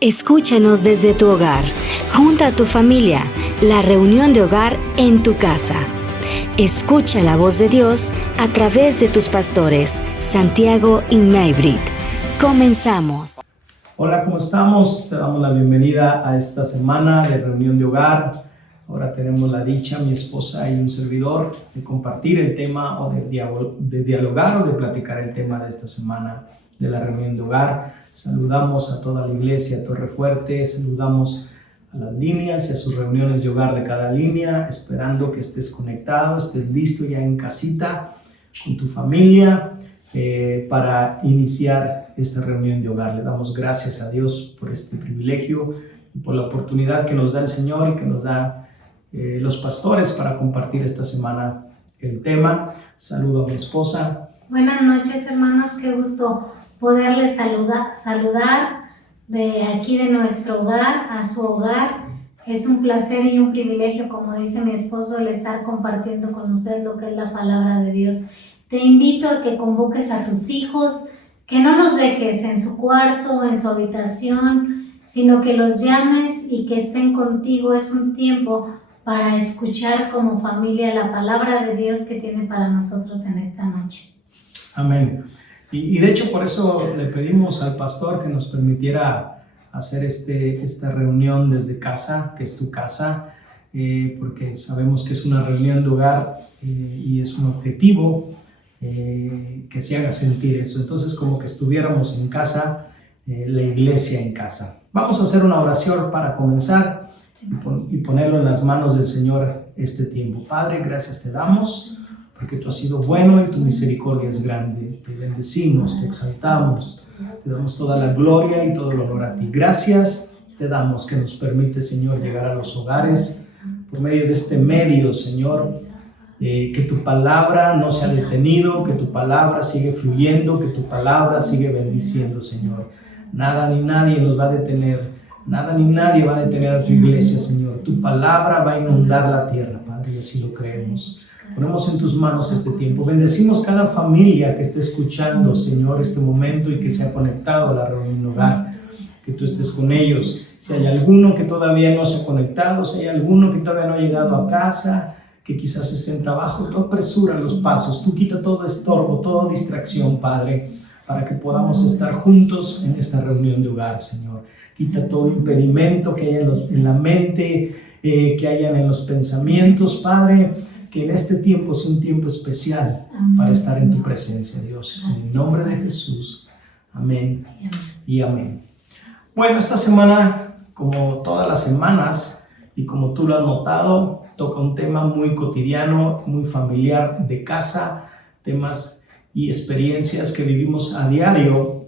Escúchanos desde tu hogar, junto a tu familia, la reunión de hogar en tu casa. Escucha la voz de Dios a través de tus pastores, Santiago y Maybrit. Comenzamos. Hola, ¿cómo estamos? Te damos la bienvenida a esta semana de reunión de hogar. Ahora tenemos la dicha, mi esposa y un servidor, de compartir el tema o de dialogar o de platicar el tema de esta semana de la reunión de hogar. Saludamos a toda la iglesia Torrefuerte, saludamos a las líneas y a sus reuniones de hogar de cada línea, esperando que estés conectado, estés listo ya en casita con tu familia para iniciar esta reunión de hogar. Le damos gracias a Dios por este privilegio y por la oportunidad que nos da el Señor y que nos da los pastores para compartir esta semana el tema. Saludo a mi esposa. Buenas noches, hermanos, qué gusto poderles saludar de aquí de nuestro hogar a su hogar. Es un placer y un privilegio, como dice mi esposo, el estar compartiendo con usted lo que es la palabra de Dios. Te invito a que convoques a tus hijos, que no los dejes en su cuarto o en su habitación, sino que los llames y que estén contigo. Es un tiempo para escuchar como familia la palabra de Dios que tiene para nosotros en esta noche. Amén. Y de hecho por eso le pedimos al pastor que nos permitiera hacer esta reunión desde casa, que es tu casa, porque sabemos que es una reunión de hogar y es un objetivo que se haga sentir eso. Entonces, como que estuviéramos en casa, la iglesia en casa. Vamos a hacer una oración para comenzar y ponerlo en las manos del Señor este tiempo. Padre, gracias te damos, porque tú has sido bueno y tu misericordia es grande. Te bendecimos, te exaltamos, te damos toda la gloria y todo el honor a ti. Gracias te damos que nos permite, Señor, llegar a los hogares por medio de este medio, Señor. Que tu palabra no se ha detenido, que tu palabra sigue fluyendo, que tu palabra sigue bendiciendo, Señor. Nada ni nadie nos va a detener, nada ni nadie va a detener a tu iglesia, Señor. Tu palabra va a inundar la tierra, Padre, y así lo creemos. Ponemos en tus manos este tiempo. Bendecimos cada familia que esté escuchando, Señor, este momento y que se ha conectado a la reunión de hogar. Que tú estés con ellos. Si hay alguno que todavía no se ha conectado, si hay alguno que todavía no ha llegado a casa, que quizás esté en trabajo, tú apresura los pasos, tú quita todo estorbo, toda distracción, Padre, para que podamos estar juntos en esta reunión de hogar, Señor. Quita todo impedimento que haya en la mente, que hayan en los pensamientos, Padre, que en este tiempo sea un tiempo especial para estar en tu presencia, Dios. En el nombre de Jesús, amén y amén. Bueno, esta semana, como todas las semanas, y como tú lo has notado, toca un tema muy cotidiano, muy familiar de casa, temas y experiencias que vivimos a diario,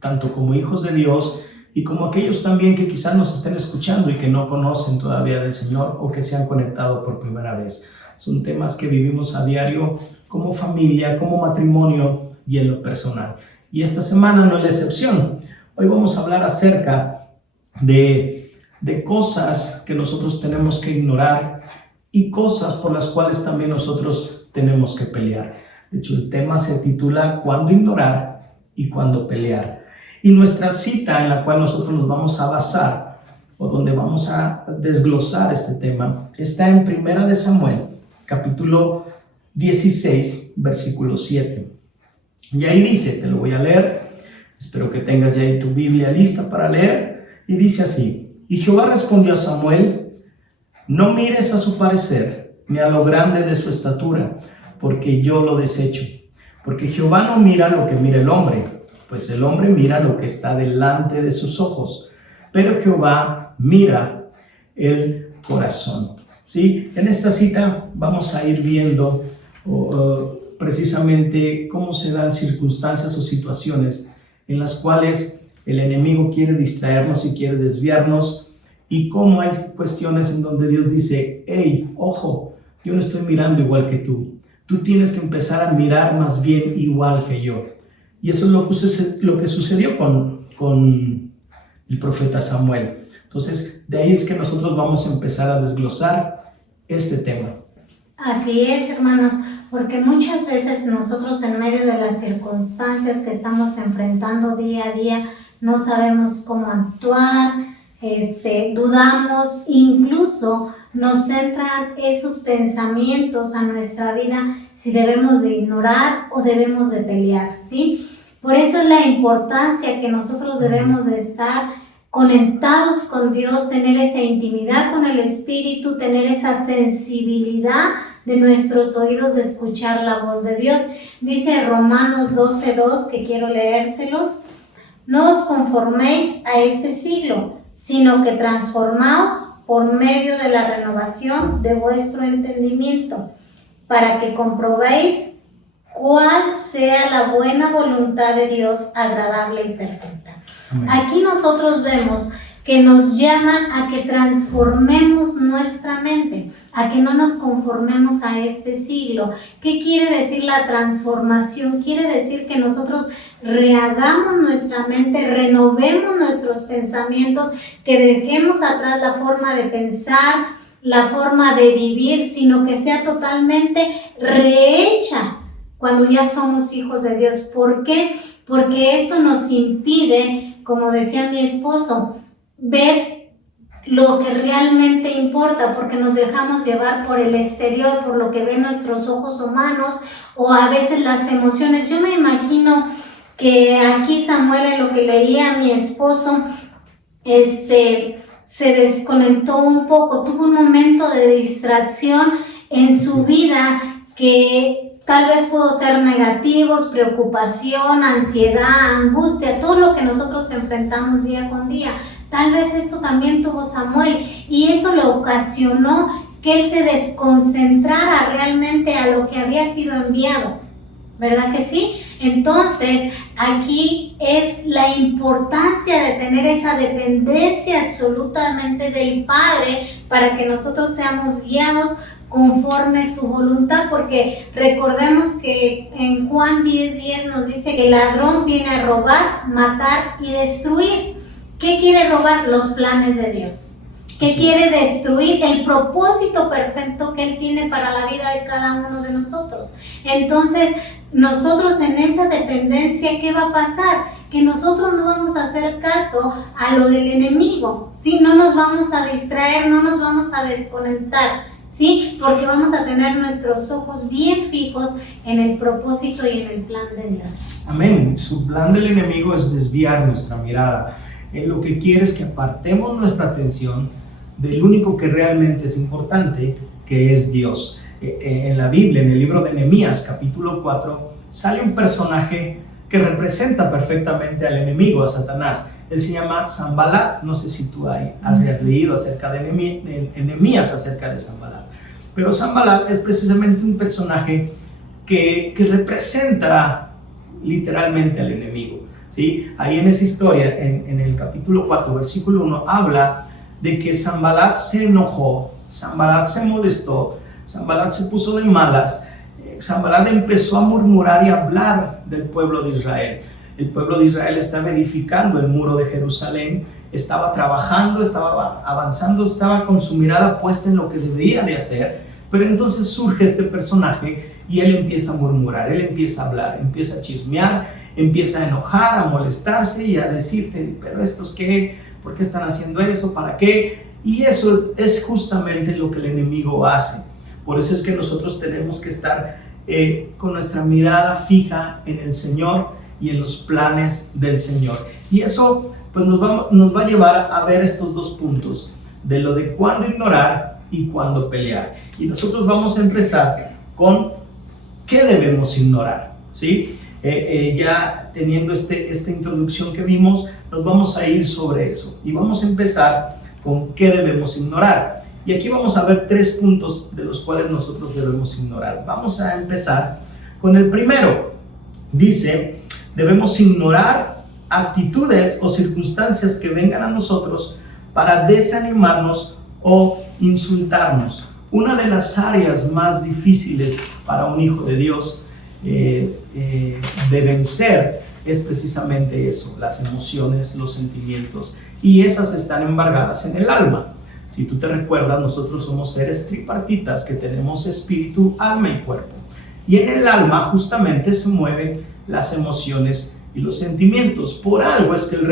tanto como hijos de Dios y como aquellos también que quizás nos estén escuchando y que no conocen todavía del Señor o que se han conectado por primera vez. Son temas que vivimos a diario como familia, como matrimonio y en lo personal. Y esta semana no es la excepción. Hoy vamos a hablar acerca de cosas que nosotros tenemos que ignorar y cosas por las cuales también nosotros tenemos que pelear. De hecho, el tema se titula ¿Cuándo ignorar y cuándo pelear? Y nuestra cita en la cual nosotros nos vamos a basar o donde vamos a desglosar este tema está en 1 Samuel, capítulo 16, versículo 7. Y ahí dice, te lo voy a leer, espero que tengas ya ahí tu Biblia lista para leer, y dice así: y Jehová respondió a Samuel: no mires a su parecer, ni a lo grande de su estatura, porque yo lo desecho. Porque Jehová no mira lo que mira el hombre, pues el hombre mira lo que está delante de sus ojos, pero Jehová mira el corazón. ¿Sí? En esta cita vamos a ir viendo precisamente cómo se dan circunstancias o situaciones en las cuales el enemigo quiere distraernos y quiere desviarnos, y cómo hay cuestiones en donde Dios dice: hey, ojo, yo no estoy mirando igual que tú tienes que empezar a mirar más bien igual que yo. Y eso es lo que sucedió con el profeta Samuel. Entonces, de ahí es que nosotros vamos a empezar a desglosar este tema. Así es, hermanos, porque muchas veces nosotros en medio de las circunstancias que estamos enfrentando día a día, no sabemos cómo actuar, dudamos, incluso nos entran esos pensamientos a nuestra vida si debemos de ignorar o debemos de pelear, ¿sí? Por eso es la importancia que nosotros debemos de estar conectados con Dios, tener esa intimidad con el Espíritu, tener esa sensibilidad de nuestros oídos de escuchar la voz de Dios. Dice Romanos 12:2, que quiero leérselos: no os conforméis a este siglo, sino que transformaos por medio de la renovación de vuestro entendimiento, para que comprobéis cuál sea la buena voluntad de Dios, agradable y perfecta. Amén. Aquí nosotros vemos que nos llaman a que transformemos nuestra mente, a que no nos conformemos a este siglo. ¿Qué quiere decir la transformación? Quiere decir que nosotros rehagamos nuestra mente, renovemos nuestros pensamientos, que dejemos atrás la forma de pensar, la forma de vivir, sino que sea totalmente rehecha cuando ya somos hijos de Dios. ¿Por qué? Porque esto nos impide, como decía mi esposo, ver lo que realmente importa, porque nos dejamos llevar por el exterior, por lo que ven nuestros ojos humanos o a veces las emociones. Yo me imagino que aquí Samuel, en lo que leía mi esposo, se desconectó un poco, tuvo un momento de distracción en su vida que tal vez pudo ser negativos, preocupación, ansiedad, angustia, todo lo que nosotros enfrentamos día con día. Tal vez esto también tuvo Samuel y eso le ocasionó que él se desconcentrara realmente a lo que había sido enviado, ¿verdad que sí? Entonces, aquí es la importancia de tener esa dependencia absolutamente del Padre para que nosotros seamos guiados conforme su voluntad, porque recordemos que en Juan 10:10 nos dice que el ladrón viene a robar, matar y destruir. ¿Qué quiere robar? Los planes de Dios. ¿Qué quiere destruir? El propósito perfecto que Él tiene para la vida de cada uno de nosotros. Entonces, nosotros en esa dependencia, ¿qué va a pasar? Que nosotros no vamos a hacer caso a lo del enemigo, ¿sí? No nos vamos a distraer, no nos vamos a desconectar, ¿sí? Porque vamos a tener nuestros ojos bien fijos en el propósito y en el plan de Dios. Amén. Su plan del enemigo es desviar nuestra mirada. Él lo que quiere es que apartemos nuestra atención del único que realmente es importante, que es Dios. En la Biblia, en el libro de Nehemías, capítulo 4, sale un personaje que representa perfectamente al enemigo, a Satanás. Él se llama Sanbalat. No sé si tú has leído acerca de Nehemías, acerca de Sanbalat. Pero Sanbalat es precisamente un personaje que representa literalmente al enemigo, ¿sí? Ahí en esa historia, en el capítulo 4, versículo 1, habla de que Sanbalat se enojó, Sanbalat se molestó, Sanbalat se puso de malas. Sanbalat empezó a murmurar y a hablar del pueblo de Israel. El pueblo de Israel estaba edificando el muro de Jerusalén, estaba trabajando, estaba avanzando, estaba con su mirada puesta en lo que debía de hacer, pero entonces surge este personaje y él empieza a murmurar, él empieza a hablar, empieza a chismear, empieza a enojar, a molestarse y a decirte, pero estos qué, ¿por qué están haciendo eso? ¿Para qué? Y eso es justamente lo que el enemigo hace. Por eso es que nosotros tenemos que estar con nuestra mirada fija en el Señor y en los planes del Señor. Y eso pues nos va a llevar a ver estos dos puntos, de lo de cuándo ignorar y cuándo pelear. Y nosotros vamos a empezar con qué debemos ignorar, ¿sí? Ya teniendo esta introducción que vimos, nos vamos a ir sobre eso. Y vamos a empezar con qué debemos ignorar. Y aquí vamos a ver 3 puntos de los cuales nosotros debemos ignorar. Vamos a empezar con el primero. Dice, debemos ignorar actitudes o circunstancias que vengan a nosotros para desanimarnos o insultarnos. Una de las áreas más difíciles para un hijo de Dios de vencer es precisamente eso, las emociones, los sentimientos, y esas están embargadas en el alma. Si tú te recuerdas, nosotros somos seres tripartitas que tenemos espíritu, alma y cuerpo. Y en el alma justamente se mueven las emociones y los sentimientos. Por algo es que el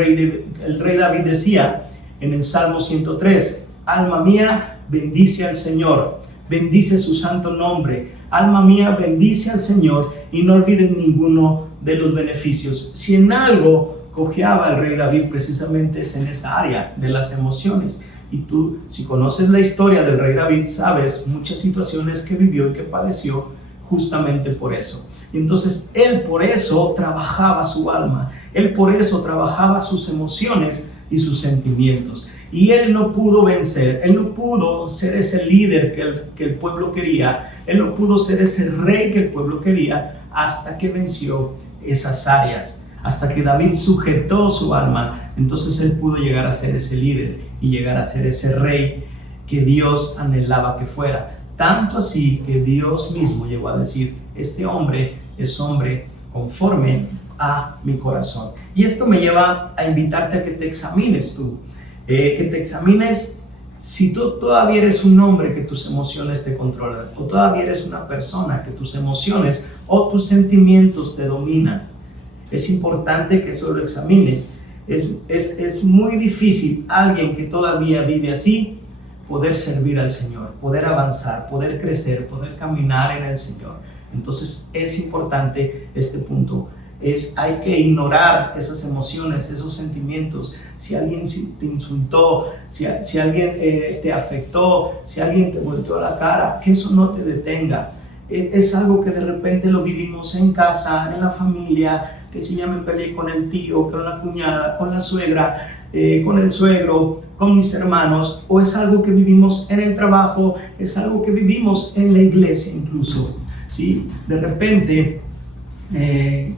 rey David decía en el Salmo 103, alma mía, bendice al Señor, bendice su santo nombre. Alma mía, bendice al Señor y no olvides ninguno de los beneficios. Si en algo cojeaba el rey David, precisamente es en esa área de las emociones. Y tú, si conoces la historia del rey David, sabes muchas situaciones que vivió y que padeció justamente por eso. Y entonces él por eso trabajaba su alma, él por eso trabajaba sus emociones y sus sentimientos. Y él no pudo vencer, él no pudo ser ese líder que el pueblo quería, él no pudo ser ese rey que el pueblo quería hasta que venció esas áreas, hasta que David sujetó su alma. Entonces él pudo llegar a ser ese líder y llegar a ser ese rey que Dios anhelaba que fuera. Tanto así que Dios mismo llegó a decir, este hombre es hombre conforme a mi corazón. Y esto me lleva a invitarte a que te examines tú, que te examines si tú todavía eres un hombre que tus emociones te controlan, o todavía eres una persona que tus emociones o tus sentimientos te dominan. Es importante que eso lo examines. Es muy difícil alguien que todavía vive así poder servir al Señor, poder avanzar, poder crecer, poder caminar en el Señor. Entonces es importante este punto. Hay que ignorar esas emociones, esos sentimientos. Si alguien te insultó, si alguien te afectó, si alguien te volteó la cara, que eso no te detenga. Es algo que de repente lo vivimos en casa, en la familia, que si ya me peleé con el tío, con la cuñada, con la suegra, con el suegro, con mis hermanos, o es algo que vivimos en el trabajo, es algo que vivimos en la iglesia incluso, ¿sí? De repente,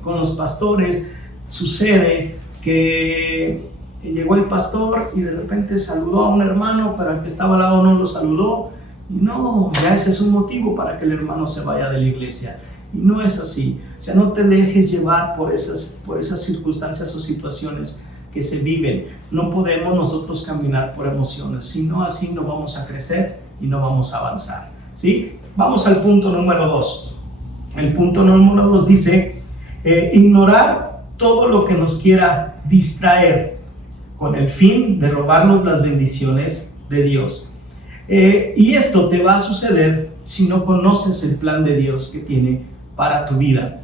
con los pastores sucede que llegó el pastor y de repente saludó a un hermano, pero el que estaba al lado no lo saludó, y no, ya ese es un motivo para que el hermano se vaya de la iglesia. Y no es así. O sea, no te dejes llevar por esas circunstancias o situaciones que se viven. No podemos nosotros caminar por emociones, sino así no vamos a crecer y no vamos a avanzar, ¿sí? Vamos al punto número 2. El punto número 2 dice, ignorar todo lo que nos quiera distraer con el fin de robarnos las bendiciones de Dios. Y esto te va a suceder si no conoces el plan de Dios que tiene para tu vida.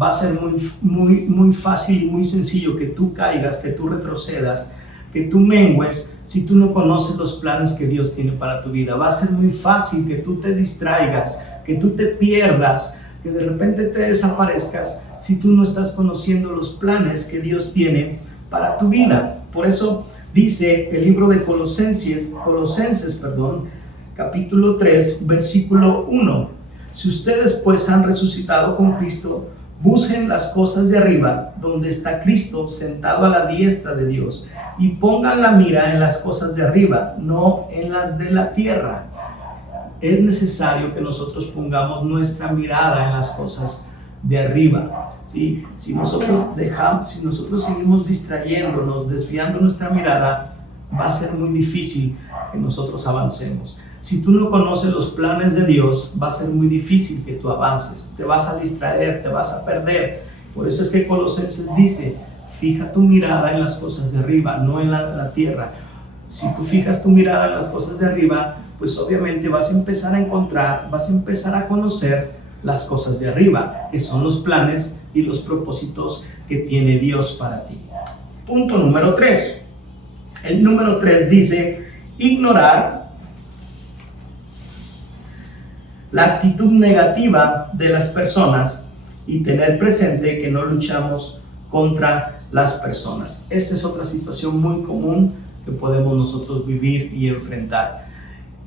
Va a ser muy fácil y muy sencillo que tú caigas, que tú retrocedas, que tú mengues si tú no conoces los planes que Dios tiene para tu vida. Va a ser muy fácil que tú te distraigas, que tú te pierdas, que de repente te desaparezcas si tú no estás conociendo los planes que Dios tiene para tu vida. Por eso dice el libro de Colosenses, capítulo 3, versículo 1. Si ustedes pues han resucitado con Cristo, busquen las cosas de arriba, donde está Cristo sentado a la diestra de Dios, y pongan la mira en las cosas de arriba, no en las de la tierra. Es necesario que nosotros pongamos nuestra mirada en las cosas de arriba, ¿sí? Si nosotros seguimos distrayéndonos, desviando nuestra mirada, va a ser muy difícil que nosotros avancemos. Si tú no conoces los planes de Dios, va a ser muy difícil que tú avances. Te vas a distraer, te vas a perder. Por eso es que Colosenses dice, fija tu mirada en las cosas de arriba, no en la tierra. Si tú fijas tu mirada en las cosas de arriba, pues obviamente vas a empezar a encontrar, vas a empezar a conocer las cosas de arriba, que son los planes y los propósitos que tiene Dios para ti. Punto número 3. El número 3 dice, ignorar la actitud negativa de las personas y tener presente que no luchamos contra las personas. Esta es otra situación muy común que podemos nosotros vivir y enfrentar.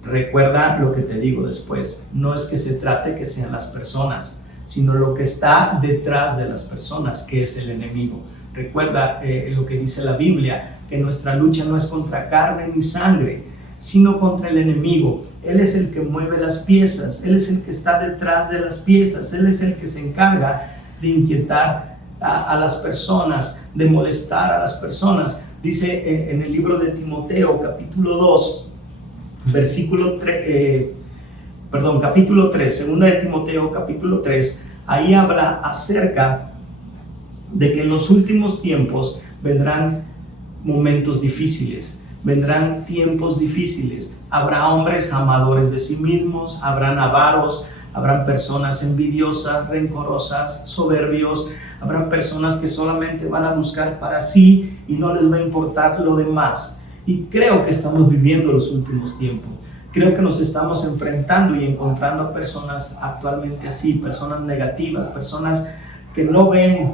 Recuerda lo que te digo después, no es que se trate que sean las personas, sino lo que está detrás de las personas, que es el enemigo. Recuerda lo que dice la Biblia, que nuestra lucha no es contra carne ni sangre, sino contra el enemigo. Él es el que mueve las piezas, Él es el que está detrás de las piezas, Él es el que se encarga de inquietar a las personas, de molestar a las personas. Dice en el libro de Timoteo, capítulo 2, capítulo 3, segunda de Timoteo, capítulo 3, ahí habla acerca de que en los últimos tiempos vendrán momentos difíciles, vendrán tiempos difíciles. Habrá hombres amadores de sí mismos, habrán avaros, habrán personas envidiosas, rencorosas, soberbios, habrán personas que solamente van a buscar para sí y no les va a importar lo demás. Y creo que estamos viviendo los últimos tiempos. Creo que nos estamos enfrentando y encontrando a personas actualmente así, personas negativas, personas que no ven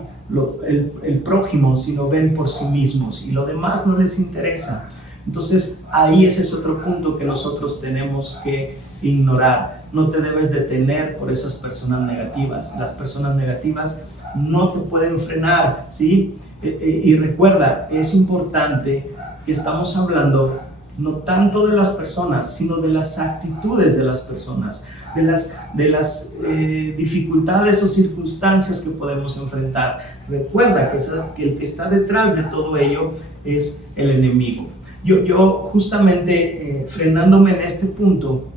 el prójimo, sino ven por sí mismos y lo demás no les interesa. Entonces ahí ese es otro punto que nosotros tenemos que ignorar. No te debes detener por esas personas negativas. Las personas negativas no te pueden frenar, ¿sí? Y recuerda, es importante que estamos hablando no tanto de las personas, sino de las actitudes de las personas, de las dificultades o circunstancias que podemos enfrentar. Recuerda que el que está detrás de todo ello es el enemigo. Yo justamente frenándome en este punto,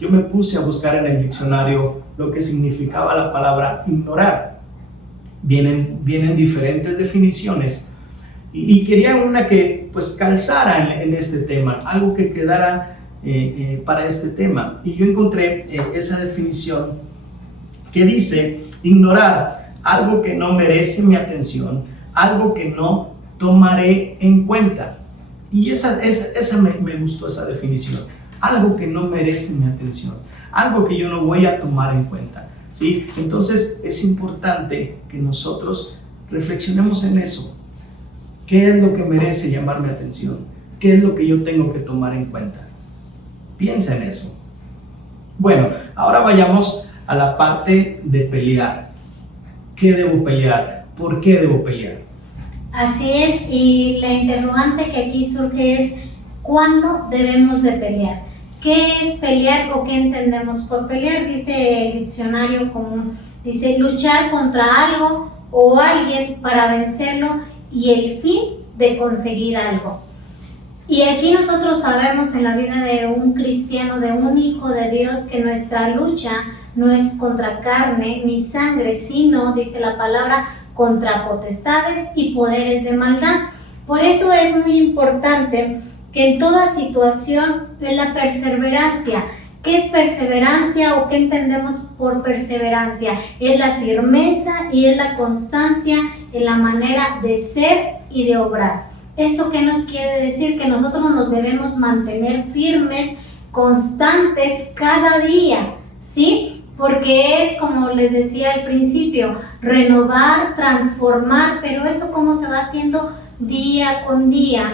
yo me puse a buscar en el diccionario lo que significaba la palabra ignorar. Vienen diferentes definiciones y quería una que pues calzara en este tema, algo que quedara para este tema. Y yo encontré esa definición que dice: ignorar algo que no merece mi atención, algo que no tomaré en cuenta. Y esa me gustó, esa definición. Algo que no merece mi atención, algo que yo no voy a tomar en cuenta, ¿sí? Entonces es importante que nosotros reflexionemos en eso. ¿Qué es lo que merece llamar mi atención? ¿Qué es lo que yo tengo que tomar en cuenta? Piensa en eso. Bueno, ahora vayamos a la parte de pelear. ¿Qué debo pelear? ¿Por qué debo pelear? Así es, y la interrogante que aquí surge es: ¿cuándo debemos de pelear? ¿Qué es pelear o qué entendemos por pelear? Dice el diccionario común, dice luchar contra algo o alguien para vencerlo y el fin de conseguir algo. Y aquí nosotros sabemos en la vida de un cristiano, de un hijo de Dios, que nuestra lucha no es contra carne ni sangre, sino, dice la palabra, contra potestades y poderes de maldad. Por eso es muy importante que en toda situación es la perseverancia. ¿Qué es perseverancia o qué entendemos por perseverancia? Es la firmeza y es la constancia en la manera de ser y de obrar. ¿Esto qué nos quiere decir? Que nosotros nos debemos mantener firmes, constantes cada día, ¿sí? Porque es, como les decía al principio, renovar, transformar, pero eso cómo se va haciendo día con día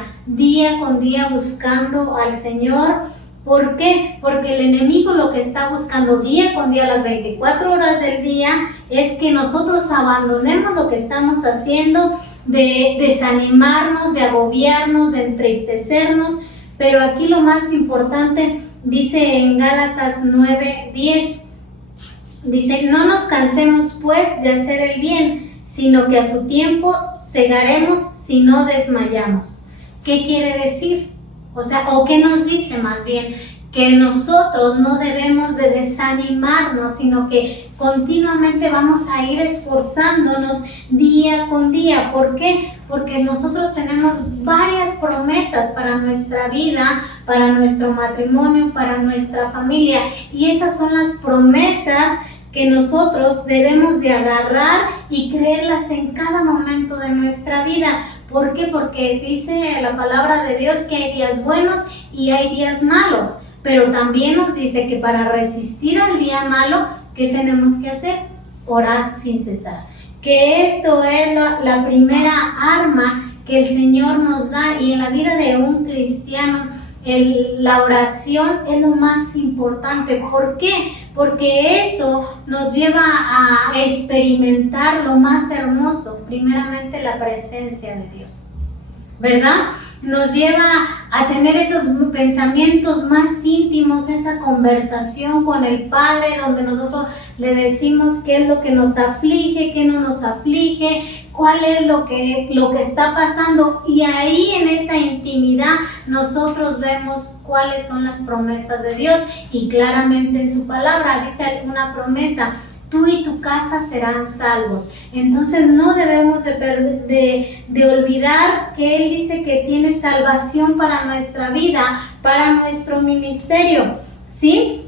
buscando al Señor. ¿Por qué? Porque el enemigo lo que está buscando día con día, las 24 horas del día, es que nosotros abandonemos lo que estamos haciendo, de desanimarnos, de agobiarnos, de entristecernos. Pero aquí lo más importante, dice en Gálatas 9:10, dice: no nos cansemos pues de hacer el bien, sino que a su tiempo segaremos si no desmayamos. ¿Qué quiere decir? O qué nos dice más bien, que nosotros no debemos de desanimarnos, sino que continuamente vamos a ir esforzándonos día con día. ¿Por qué? Porque nosotros tenemos varias promesas para nuestra vida, para nuestro matrimonio, para nuestra familia, y esas son las promesas que nosotros debemos de agarrar y creerlas en cada momento de nuestra vida. ¿Por qué? Porque dice la palabra de Dios que hay días buenos y hay días malos, pero también nos dice que para resistir al día malo, ¿qué tenemos que hacer? Orar sin cesar. Que esto es la primera arma que el Señor nos da, y en la vida de un cristiano la oración es lo más importante. ¿Por qué? Porque eso nos lleva a experimentar lo más hermoso, primeramente la presencia de Dios, ¿verdad? Nos lleva a tener esos pensamientos más íntimos, esa conversación con el Padre, donde nosotros le decimos qué es lo que nos aflige, qué no nos aflige, cuál es lo que está pasando, y ahí en esa intimidad nosotros vemos cuáles son las promesas de Dios. Y claramente en su palabra dice una promesa: tú y tu casa serán salvos. Entonces no debemos de olvidar que Él dice que tiene salvación para nuestra vida, para nuestro ministerio, ¿sí?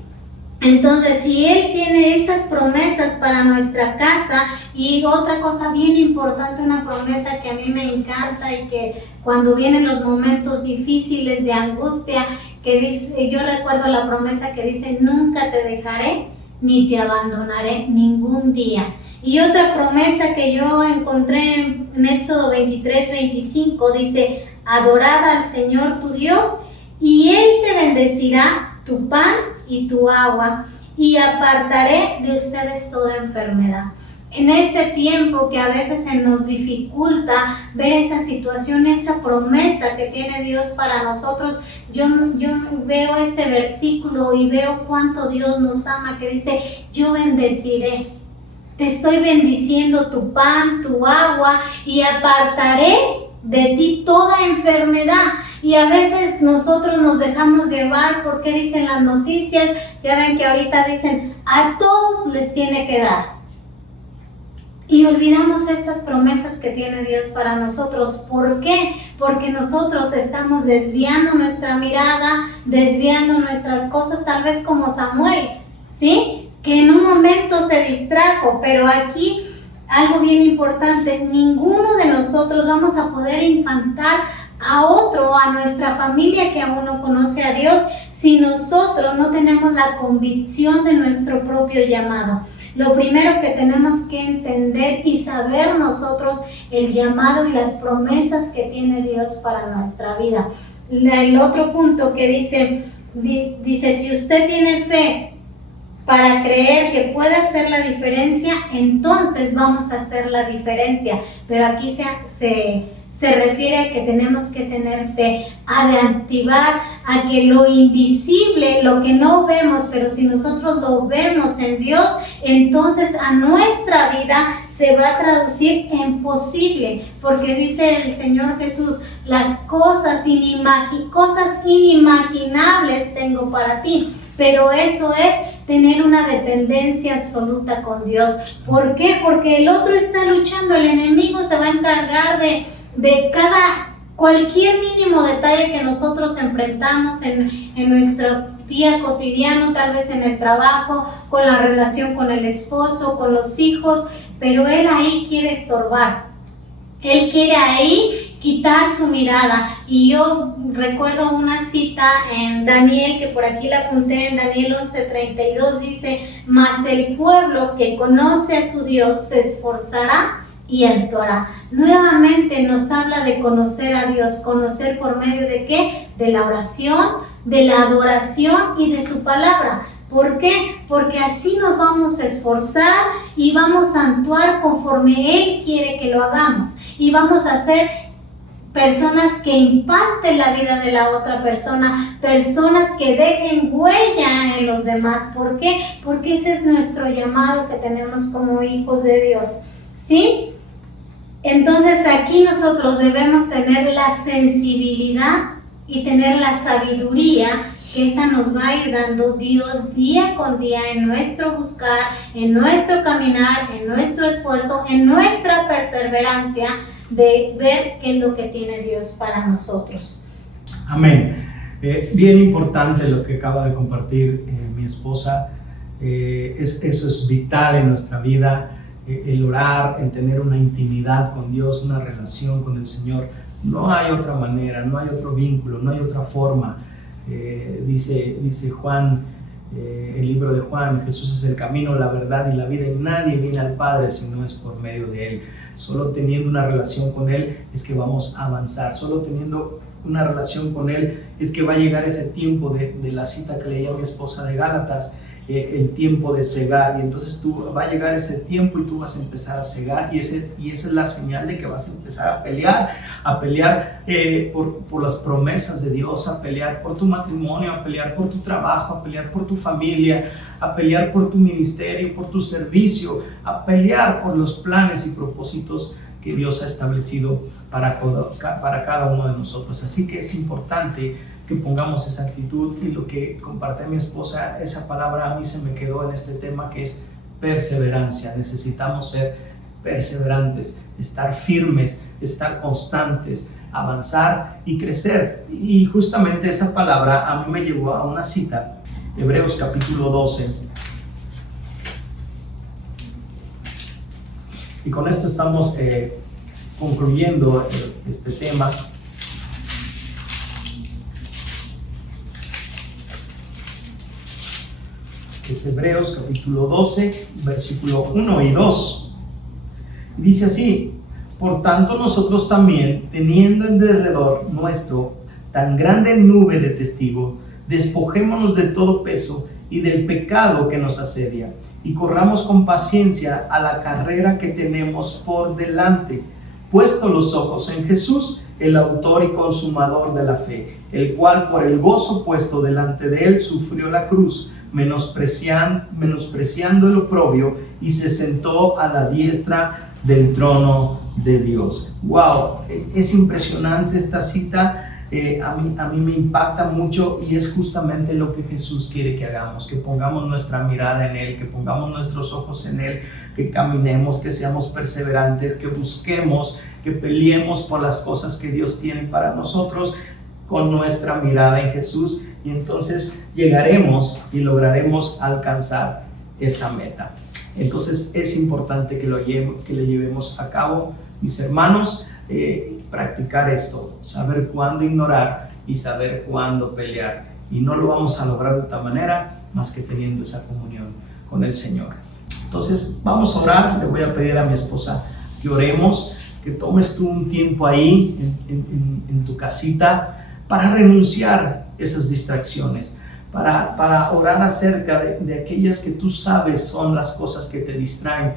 Entonces, si Él tiene estas promesas para nuestra casa, y otra cosa bien importante, una promesa que a mí me encanta y que cuando vienen los momentos difíciles de angustia, que dice, yo recuerdo la promesa que dice: nunca te dejaré ni te abandonaré ningún día. Y otra promesa que yo encontré en Éxodo 23:25 dice: adorad al Señor tu Dios y Él te bendecirá tu pan y tu agua, y apartaré de ustedes toda enfermedad. En este tiempo que a veces se nos dificulta ver esa situación, esa promesa que tiene Dios para nosotros, yo veo este versículo y veo cuánto Dios nos ama, que dice: yo bendeciré, te estoy bendiciendo tu pan, tu agua, y apartaré de ti toda enfermedad. Y a veces nosotros nos dejamos llevar porque dicen las noticias, ya ven que ahorita dicen: a todos les tiene que dar. Y olvidamos estas promesas que tiene Dios para nosotros. ¿Por qué? Porque nosotros estamos desviando nuestra mirada, desviando nuestras cosas, tal vez como Samuel, ¿sí? Que en un momento se distrajo, pero aquí algo bien importante: ninguno de nosotros vamos a poder impactar a otro, a nuestra familia que aún no conoce a Dios, si nosotros no tenemos la convicción de nuestro propio llamado. Lo primero que tenemos que entender y saber nosotros el llamado y las promesas que tiene Dios para nuestra vida. El otro punto que dice, si usted tiene fe para creer que puede hacer la diferencia, entonces vamos a hacer la diferencia. Pero aquí se refiere a que tenemos que tener fe, a de activar, a que lo invisible, lo que no vemos, pero si nosotros lo vemos en Dios, entonces a nuestra vida se va a traducir en posible, porque dice el Señor Jesús: las cosas inimaginables tengo para ti. Pero eso es tener una dependencia absoluta con Dios. ¿Por qué? Porque el otro está luchando, el enemigo se va a encargar de cualquier mínimo detalle que nosotros enfrentamos en nuestro día cotidiano, tal vez en el trabajo, con la relación con el esposo, con los hijos, pero él ahí quiere estorbar. Él quiere ahí quitar su mirada. Y yo recuerdo una cita en Daniel, que por aquí la apunté, en Daniel 11:32, dice: mas el pueblo que conoce a su Dios se esforzará y actuará. Nuevamente nos habla de conocer a Dios. ¿Conocer por medio de qué? De la oración, de la adoración y de su palabra. ¿Por qué? Porque así nos vamos a esforzar y vamos a actuar conforme Él quiere que lo hagamos. Y vamos a ser personas que impacten la vida de la otra persona, personas que dejen huella en los demás. ¿Por qué? Porque ese es nuestro llamado que tenemos como hijos de Dios, ¿sí? Entonces aquí nosotros debemos tener la sensibilidad y tener la sabiduría, que esa nos va a ir dando Dios día con día en nuestro buscar, en nuestro caminar, en nuestro esfuerzo, en nuestra perseverancia de ver qué es lo que tiene Dios para nosotros. Amén. Bien importante lo que acaba de compartir mi esposa. Eso es vital en nuestra vida, el orar, el tener una intimidad con Dios, una relación con el Señor. No hay otra manera, no hay otro vínculo, no hay otra forma. Dice Juan, el libro de Juan: Jesús es el camino, la verdad y la vida, y nadie viene al Padre si no es por medio de Él. Solo teniendo una relación con Él es que vamos a avanzar. Solo teniendo una relación con Él es que va a llegar ese tiempo de la cita que leía mi esposa de Gálatas, el tiempo de cegar. Y entonces va a llegar ese tiempo y tú vas a empezar a cegar, y esa es la señal de que vas a empezar a pelear por las promesas de Dios, a pelear por tu matrimonio, a pelear por tu trabajo, a pelear por tu familia, a pelear por tu ministerio, por tu servicio, a pelear por los planes y propósitos que Dios ha establecido para cada uno de nosotros. Así que es importante que pongamos esa actitud, y lo que comparte mi esposa, esa palabra a mí se me quedó en este tema, que es perseverancia. Necesitamos ser perseverantes, estar firmes, estar constantes, avanzar y crecer. Y justamente esa palabra a mí me llevó a una cita, Hebreos capítulo 12. Y con esto estamos concluyendo este tema. Es Hebreos capítulo 12, versículo 1 y 2. Dice así: por tanto nosotros también, teniendo en derredor nuestro tan grande nube de testigos, despojémonos de todo peso y del pecado que nos asedia, y corramos con paciencia a la carrera que tenemos por delante, puesto los ojos en Jesús, el autor y consumador de la fe, el cual por el gozo puesto delante de él sufrió la cruz, menospreciando el oprobio, y se sentó a la diestra del trono de Dios. Wow, es impresionante esta cita. A mí me impacta mucho, y es justamente lo que Jesús quiere que hagamos, que pongamos nuestra mirada en Él, que pongamos nuestros ojos en Él, que caminemos, que seamos perseverantes, que busquemos, que peleemos por las cosas que Dios tiene para nosotros con nuestra mirada en Jesús, y entonces llegaremos y lograremos alcanzar esa meta. Entonces es importante que le llevemos a cabo, mis hermanos, practicar esto, saber cuándo ignorar y saber cuándo pelear, y no lo vamos a lograr de otra manera más que teniendo esa comunión con el Señor. Entonces vamos a orar. Le voy a pedir a mi esposa que oremos, que tomes tú un tiempo ahí en tu casita para renunciar esas distracciones, para orar acerca de aquellas que tú sabes son las cosas que te distraen,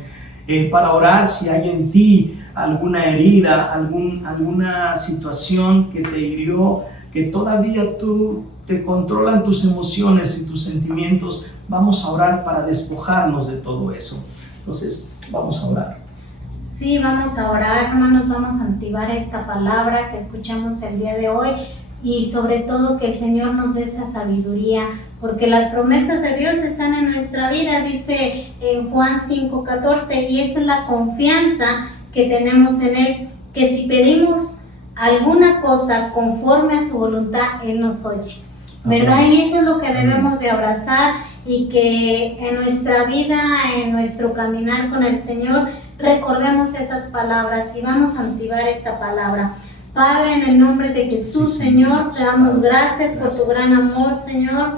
para orar si hay en ti alguna herida, alguna situación que te hirió, que todavía te controlan tus emociones y tus sentimientos. Vamos a orar para despojarnos de todo eso. Entonces, vamos a orar. Sí, vamos a orar, hermanos. Vamos a activar esta palabra que escuchamos el día de hoy, y sobre todo que el Señor nos dé esa sabiduría, porque las promesas de Dios están en nuestra vida, dice en Juan 5:14, y esta es la confianza que tenemos en Él, que si pedimos alguna cosa conforme a su voluntad, Él nos oye, ¿verdad? Y eso es lo que debemos de abrazar, y que en nuestra vida, en nuestro caminar con el Señor, recordemos esas palabras y vamos a activar esta palabra. Padre, en el nombre de Jesús, Señor, te damos gracias por tu gran amor, Señor.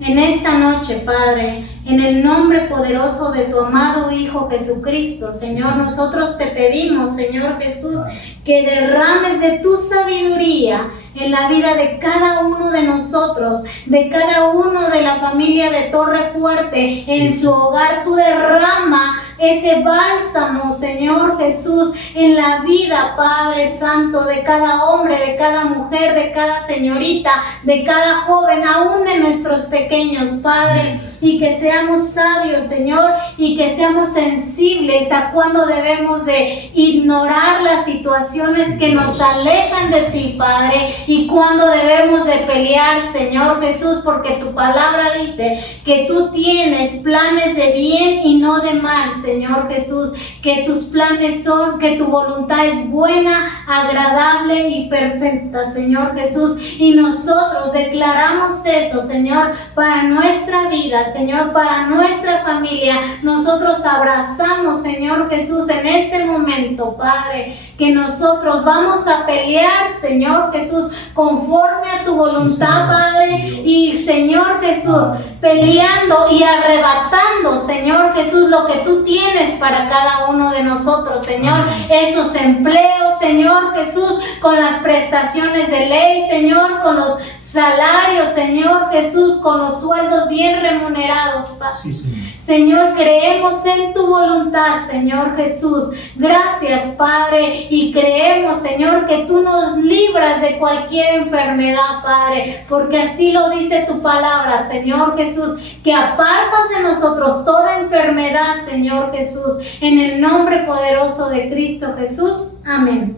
En esta noche, Padre, en el nombre poderoso de tu amado Hijo Jesucristo, Señor, nosotros te pedimos, Señor Jesús, que derrames de tu sabiduría en la vida de cada uno de nosotros, de cada uno de la familia de Torre Fuerte, en su hogar. Tú derrama ese bálsamo, Señor Jesús, en la vida, Padre Santo, de cada hombre, de cada mujer, de cada señorita, de cada joven, aún de nuestros pequeños, Padre, y que seamos sabios, Señor, y que seamos sensibles a cuando debemos de ignorar las situaciones que nos alejan de ti, Padre, y cuando debemos de pelear, Señor Jesús, porque tu palabra dice que tú tienes planes de bien y no de mal, Señor Jesús, que tus planes son, que tu voluntad es buena, agradable y perfecta, Señor Jesús, y nosotros declaramos eso, Señor, para nuestra vida, Señor, para nuestra familia. Nosotros abrazamos, Señor Jesús, en este momento, Padre, que nosotros vamos a pelear, Señor Jesús, conforme a tu voluntad, Padre, y Señor Jesús, peleando y arrebatando, Señor Jesús, lo que tú tienes para cada uno de nosotros, Señor, esos empleos, Señor Jesús, con las prestaciones de ley, Señor, con los salarios, Señor Jesús, con los sueldos bien remunerados, Padre. Sí, Señor. Señor, creemos en tu voluntad, Señor Jesús. Gracias, Padre, y creemos, Señor, que tú nos libras de cualquier enfermedad, Padre, porque así lo dice tu palabra, Señor Jesús, que apartas de nosotros toda enfermedad, Señor Jesús, en el nombre poderoso de Cristo Jesús. Amén.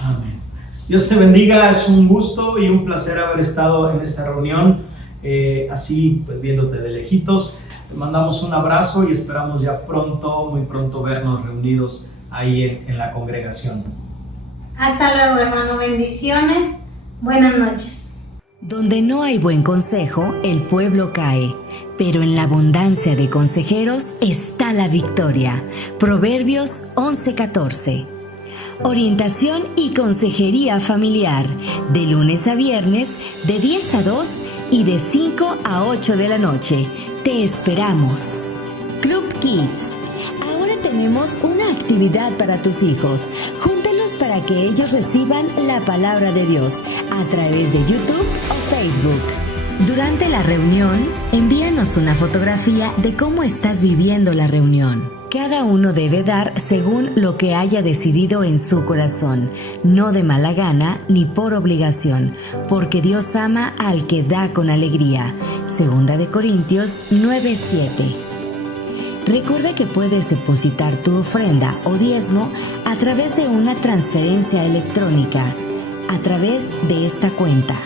Amén. Dios te bendiga. Es un gusto y un placer haber estado en esta reunión, así pues viéndote de lejitos. Te mandamos un abrazo y esperamos ya pronto, muy pronto vernos reunidos ahí en la congregación. Hasta luego, hermano. Bendiciones. Buenas noches. Donde no hay buen consejo, el pueblo cae, pero en la abundancia de consejeros está la victoria. Proverbios 11:14. Orientación y consejería familiar, de lunes a viernes, de 10 a 2 y de 5 a 8 de la noche. Te esperamos. Club Kids. Ahora tenemos una actividad para tus hijos. Júntalos para que ellos reciban la palabra de Dios a través de YouTube o Facebook. Durante la reunión, envíanos una fotografía de cómo estás viviendo la reunión. Cada uno debe dar según lo que haya decidido en su corazón, no de mala gana ni por obligación, porque Dios ama al que da con alegría. 2 Corintios 9:7. Recuerda que puedes depositar tu ofrenda o diezmo a través de una transferencia electrónica, a través de esta cuenta,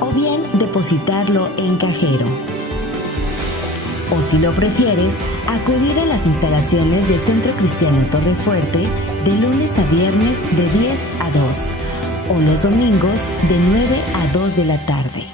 o bien depositarlo en cajero. O si lo prefieres, acudir a las instalaciones de Centro Cristiano Torrefuerte de lunes a viernes de 10 a 2 o los domingos de 9 a 2 de la tarde.